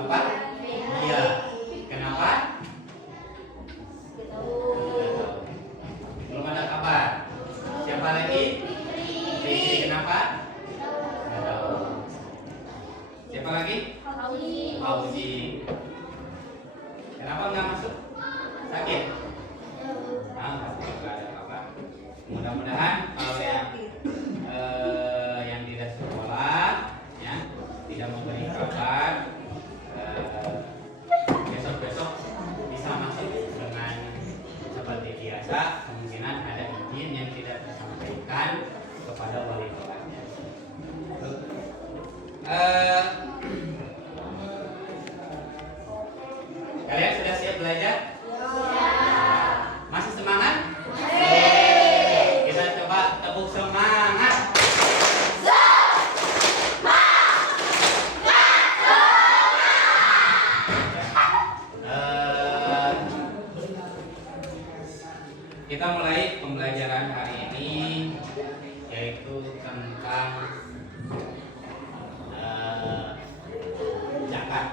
Apa? Iya. Kenapa? Belum ada kabar. Siapa lagi? Fikri. Kenapa? Nggak tahu. Siapa lagi? Fauzi. Kenapa nggak masuk? Sakit? Nggak ada kabar. Mudah-mudahan kalau yang tidak sekolah, ya, tidak memberi kabar, besok-besok bisa masuk dengan seperti biasa. Kemungkinan ada izin yang tidak disampaikan kepada wali kelasnya. Kalian sudah siap belajar? Masih semangat? Kita coba tepuk semangat. Kita mulai pembelajaran hari ini, yaitu tentang zakat.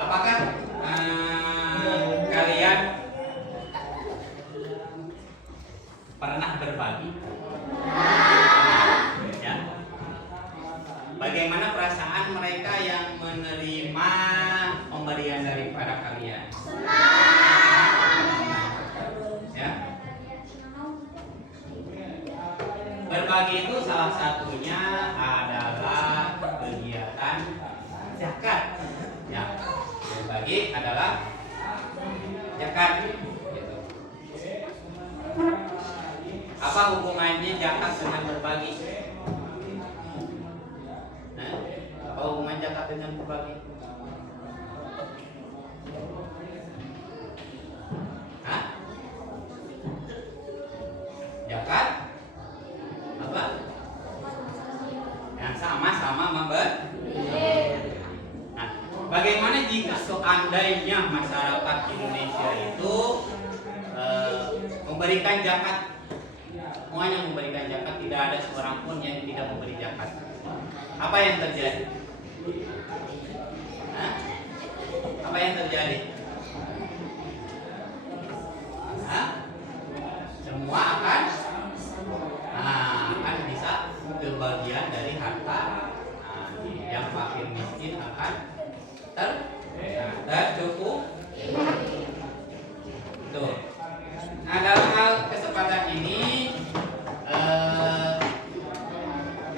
Apakah kalian pernah berbagi? Ya. Bagaimana perasaan mereka yang menerima pemberian daripada kalian? Ya. Berbagi itu salah satunya adalah kegiatan zakat. Ya. Berbagi adalah zakat. Gitu. Apa hubungannya zakat dengan berbagi? Apa hubungan zakat dengan berbagi? Hah? Zakat apa? Yang sama-sama memberi. Nah, bagaimana jika seandainya masyarakat Indonesia itu memberikan zakat? Semuanya memberikan zakat, tidak ada seorang pun yang tidak memberi zakat. Apa yang terjadi? Hah? Apa yang terjadi? Hah? Semua akan bisa kebagian dari harta. Yang fakir miskin akan tercukup. Tuh. Nah, dalam hal kesempatan ini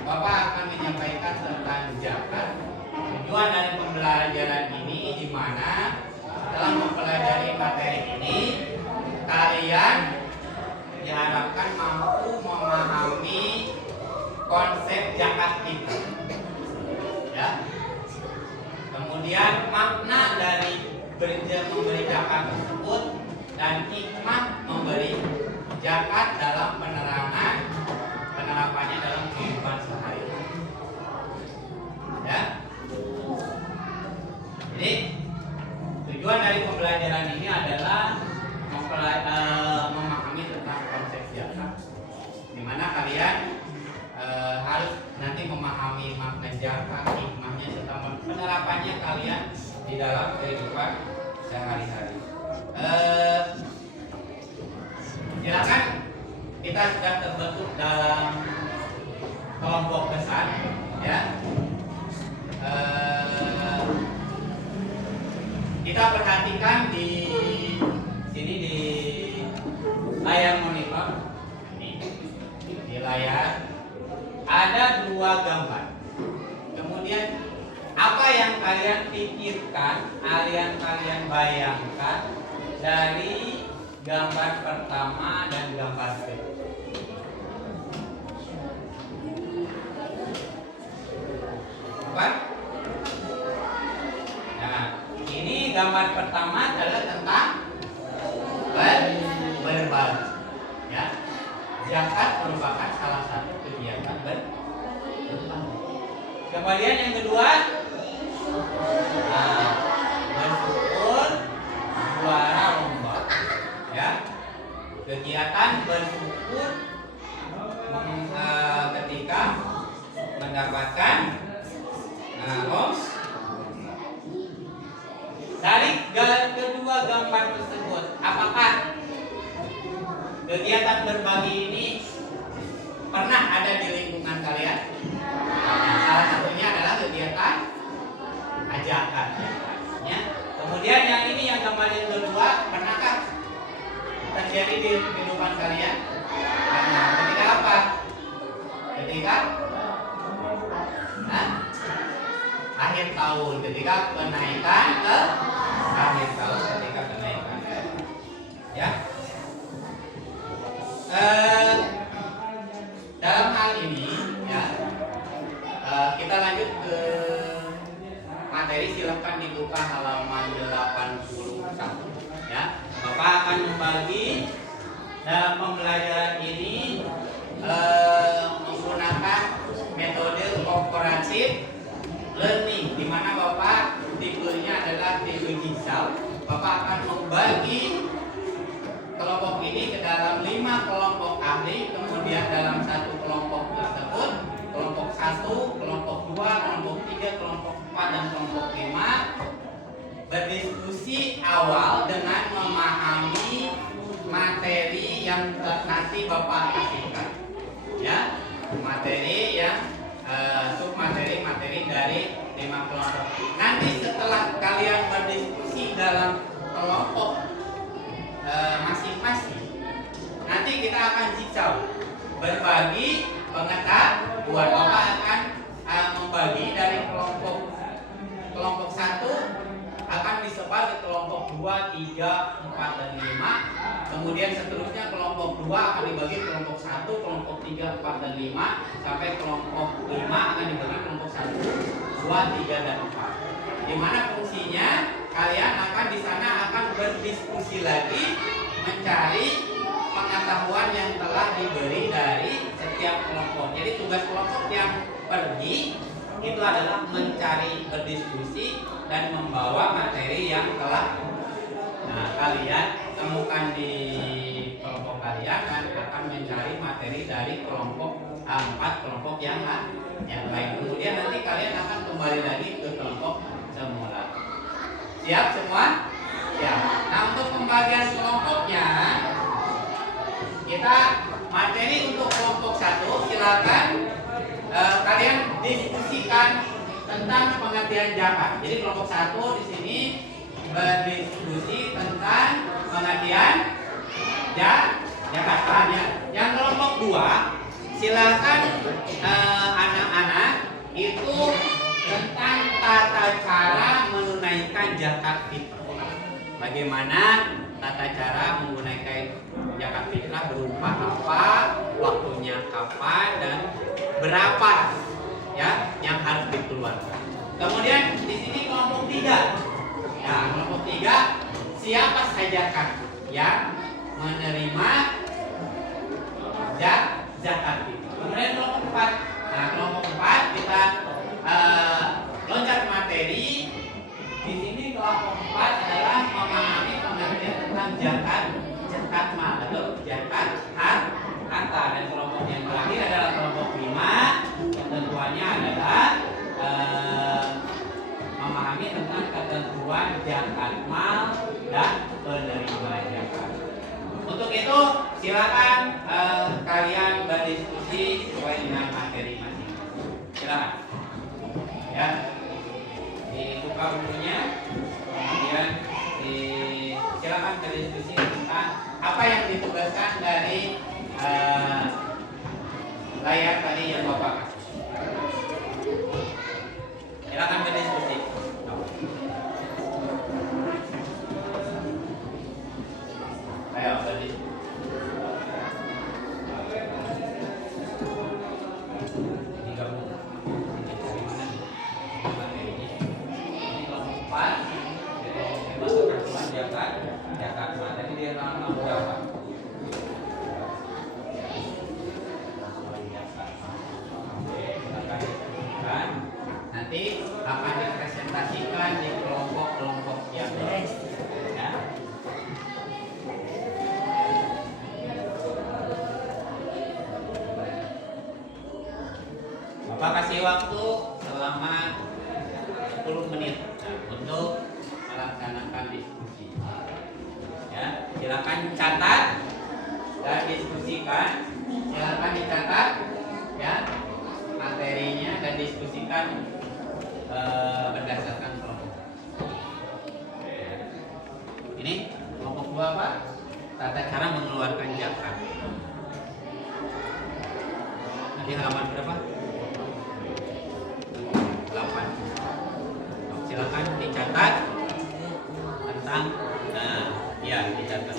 Bapak akan menyampaikan tentang zakat. Tujuan dari pembelajaran ini di mana dalam mempelajari materi ini kalian diharapkan mampu memahami konsep zakat itu. Ya. Kemudian makna dari memberi zakat tersebut dan hikmah memberi zakat dalam penerapannya dalam kehidupan sehari-hari. Ya. Jadi tujuan dari pembelajaran ini adalah memahami tentang konsep zakat, di mana kalian harus nanti memahami makna zakat, hikmahnya serta penerapannya kalian di dalam kehidupan sehari-hari. Silakan, kita sudah terbentuk dalam kelompok besar, ya. Kita perhatikan di sini di layar monitor, di layar ada dua gambar. Kemudian apa yang kalian pikirkan, kalian bayangkan dari gambar pertama dan gambar kedua? Apa? Nah, ini gambar pertama adalah tentang berbagi. Ya, zakat merupakan salah satu kegiatan berbagi. Kemudian yang kedua, bersyukur juara lomba. Ya, kegiatan bersyukur ketika mendapatkan OMS. Dari kedua gambar tersebut, apakah kegiatan berbagi ini pernah ada di lingkungan kalian? Salah satunya adalah kegiatan ajakan. Ya. Kemudian yang ini yang gambar yang kedua, pernahkah terjadi di kehidupan kalian? Nah, ketika apa? Ketika akhir tahun, ketika kenaikan ke akhir tahun, ketika kenaikan. Ya. Dalam hal ini, ya, kita lanjut ke materi. Silakan dibuka halaman 81. Ya, Bapak akan membagi dalam pembelajaran ini menggunakan metode kooperatif learning, di mana Bapak tipenya adalah tipe jigsaw. Bapak akan membagi kelompok ini ke dalam 5 kelompok ahli, kemudian dalam satu kelompok tersebut, kelompok 1, kelompok 2, kelompok 3, kelompok 4, dan kelompok 5 berdiskusi awal dengan memahami materi yang nanti Bapak kasihkan. Ya, materi yang materi dari 5 kelompok. Nanti setelah kalian berdiskusi dalam kelompok masing-masing, nanti kita akan jigsaw berbagi pengetahuan. Bapak akan membagi dari kelompok 1 akan disebar ke kelompok 2, 3, 4, dan 5. Kemudian seterusnya kelompok 2 akan dibagi kelompok 1, kelompok 3, 4, dan 5, sampai kelompok 5 akan dibagi kelompok 1, 2, 3, dan 4. Di mana fungsinya kalian akan di sana akan berdiskusi lagi, mencari pengetahuan yang telah diberi dari setiap kelompok. Jadi tugas kelompok yang pergi itu adalah mencari, berdiskusi, dan membawa materi yang telah kalian temukan di kelompok kalian, dan akan mencari materi dari kelompok 4 kelompok yang lain. Kemudian nanti kalian akan kembali lagi ke kelompok semula. Siap semua? Siap. Nah, untuk pembagian kelompoknya, kita materi untuk kelompok 1 silakan kalian diskusikan tentang pengertian zakat. Jadi kelompok 1 di sini berdiskusi tentang pengertian zakat. Yang kelompok 2 silakan anak-anak itu tentang tata cara menunaikan zakat fitrah. Bagaimana tata cara menunaikan zakat fitrah, berupa apa, waktunya kapan, dan berapa ya yang harus dikeluarkan. Kemudian di sini kelompok 3. Nah, kelompok 3 siapa saja kan yang menerima zakat fitrah. Kemudian kelompok 4. Nah, kelompok 4 kita loncat materi. Di sini kelompok 4 adalah memahami pengertian tentang zakat mal atau zakat harta. Dan kelompok yang terakhir adalah kelompok 5. Ketentuannya adalah memahami tentang ketentuan zakat mal dan penerima zakat. Untuk itu silakan kalian berdiskusi sesuai dengan materi masing-masing. Silakan. Ya. Dibuka bukunya, kemudian silakan berdiskusi tentang apa yang ditugaskan dari layar tadi yang Bapak kasih. Silakan berdiskusi. Ayo berdiskusi. Ini gabung. Ini kelompok 4. Masuk ketentuan zakat mal. Jadi dia nama berapa? Nanti akan Bapak kasih waktu selama 10 menit untuk melaksanakan diskusi. Ya, silakan catat dan diskusikan. Silakan dicatat ya materinya dan diskusikan berdasarkan kelompok. Ini kelompok 2 Pak, tata cara mengeluarkan zakat. Nanti halaman berapa? 8. Silakan dicatat tentang ya dicatat.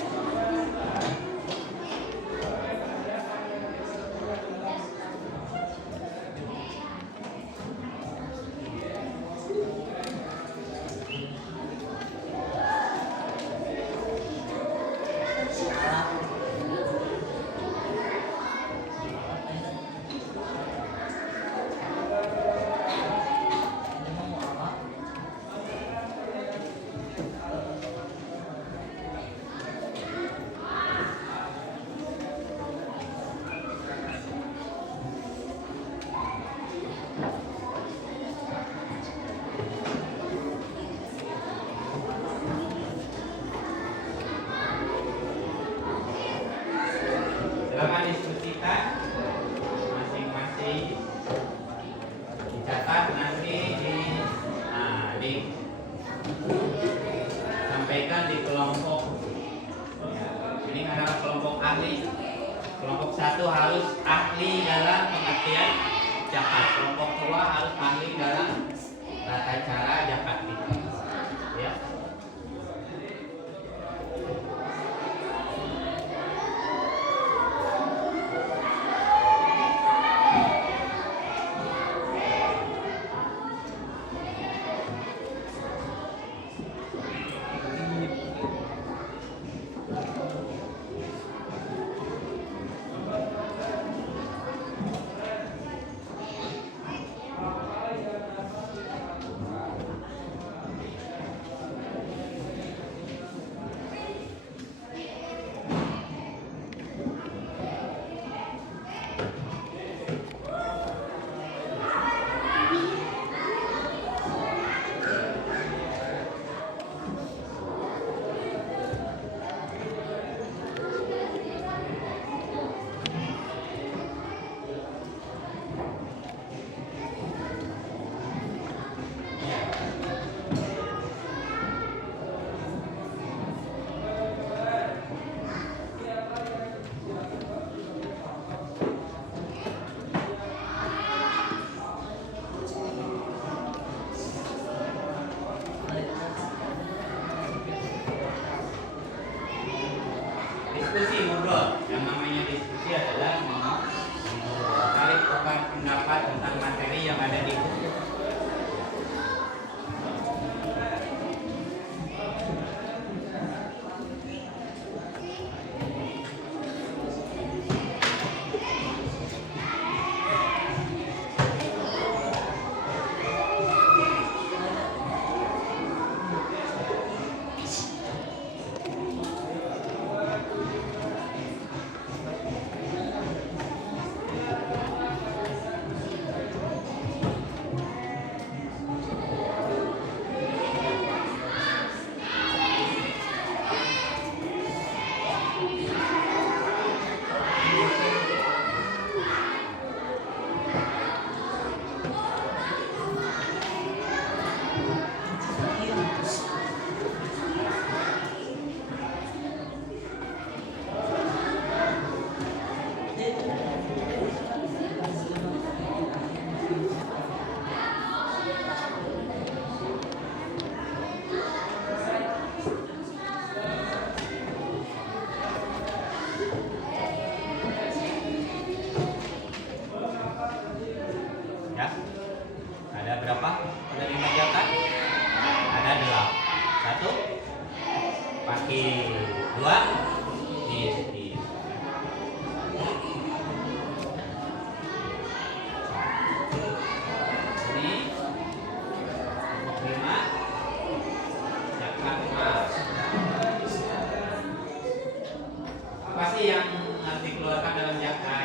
Silakan diskusikan masing-masing, dicatat nanti disampaikan di kelompok. Ya, ini adalah kelompok ahli. Kelompok 1 harus ahli dalam pengertian zakat. Kelompok 2 harus ahli dalam tata cara zakat itu. Ya. Diskusi ngobrol. Yang namanya diskusi adalah mencari pendapat tentang materi yang ada di buku.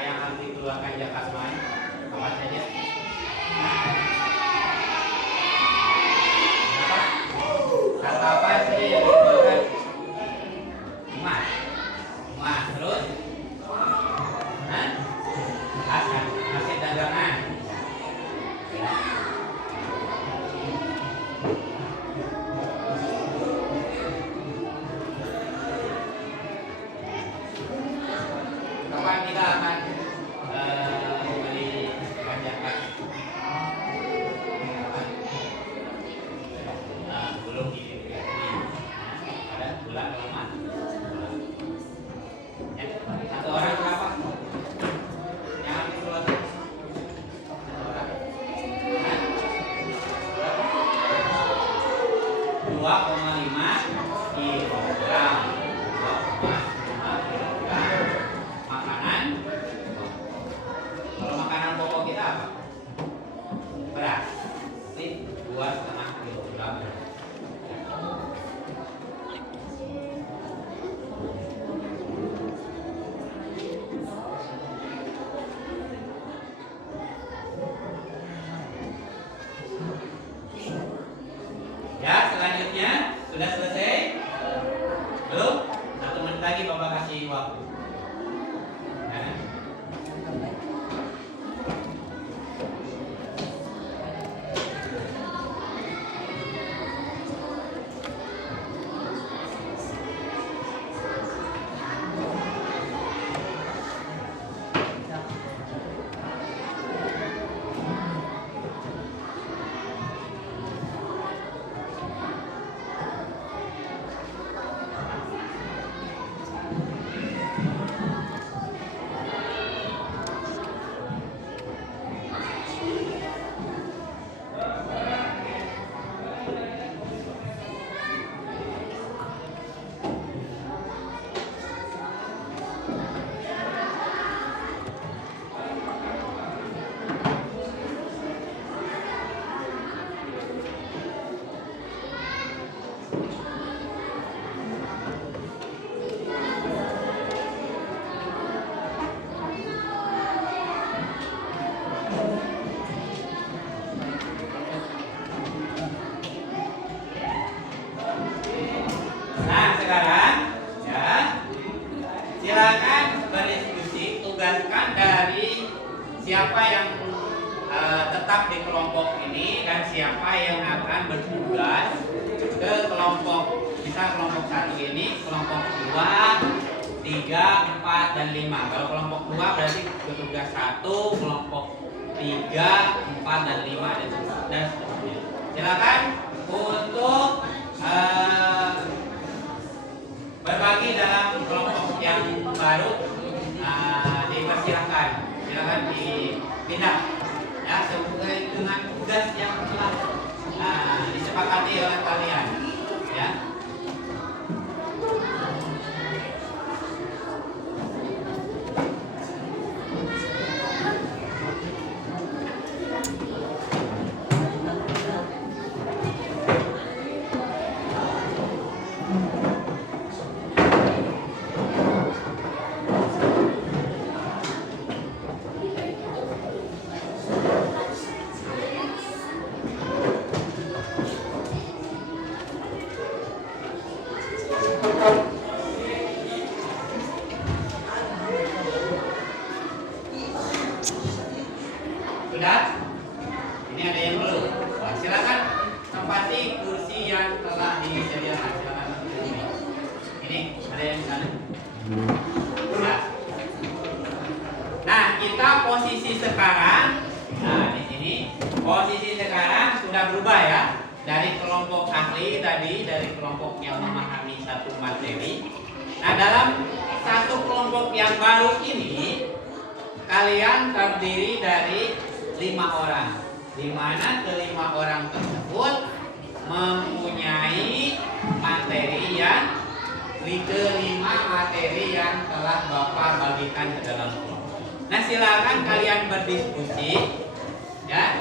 yang harus dikeluarkan zakat main apa saja? berat. Ini 2,5 kilogram. Ya, selanjutnya sudah selesai? Belum? 1 menit lagi Bapak kasih waktu. Nah. Sekarang ya, silakan berdiskusi, tugaskan dari siapa yang tetap di kelompok ini dan siapa yang akan bertugas ke kelompok, bisa kelompok 1 ini, kelompok 2, 3, 4, dan 5. Kalau kelompok 2 berarti bertugas 1, kelompok 3, 4, dan 5 dan seterusnya. Silakan untuk berbagi dalam kelompok yang baru, dipersilahkan, silakan dipindah ya sesuai dengan tugas yang telah disepakati oleh kalian ya. Sudah? Ini ada yang belum. Nah, silakan tempati kursi yang telah disediakan. Silakan. Ini ada yang di sana. Sudah. Nah, kita posisi sekarang. Nah, di sini posisi sekarang sudah berubah ya. Dari kelompok ahli tadi, dari kelompok yang memahami satu materi. Nah, dalam satu kelompok yang baru ini, kalian terdiri dari 5 orang, di mana ke-5 orang tersebut mempunyai materi yang materi yang telah Bapak bagikan ke dalam kelompok. Nah, silakan kalian berdiskusi, ya,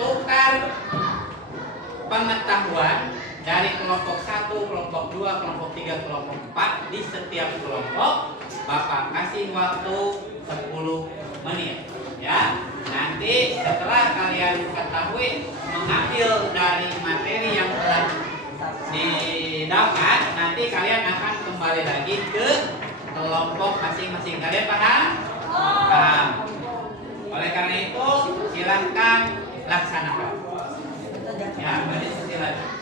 tukar pengetahuan dari kelompok 1, kelompok 2, kelompok 3, kelompok 4 di setiap kelompok. Bapak kasih waktu 10 menit ya. Nanti setelah kalian ketahui mengambil dari materi yang telah didapat, nanti kalian akan kembali lagi ke kelompok masing-masing. Kalian paham? Paham. Oleh karena itu silakan laksanakan ya, berdiskusi lagi.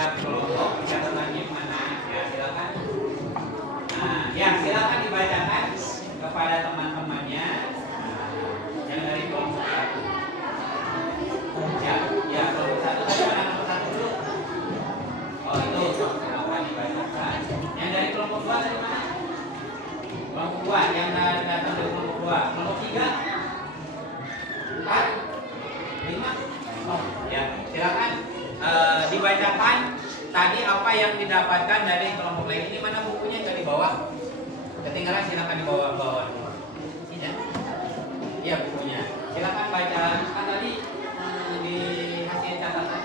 Kelompok catatannya mana ya, silakan. Nah, ya silakan dibacakan kepada teman-temannya. Yang dari kelompok 1. Ya kelompok 1 tadi mana nomor 1 dulu? Oh itu, silakan dibacakan. Yang dari kelompok 2 dari mana? Kelompok 2 yang datang dari kelompok 2. Kelompok 3 4 5 oh, ya. Silakan dibacakan tadi apa yang didapatkan dari kelompok lain. Ini mana bukunya tadi bawah? Ketinggalan, silakan dibawa bawah. Ini ya? Iya bukunya. Silakan baca. Kan tadi di hasil catatan.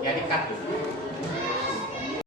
Ya, dikat.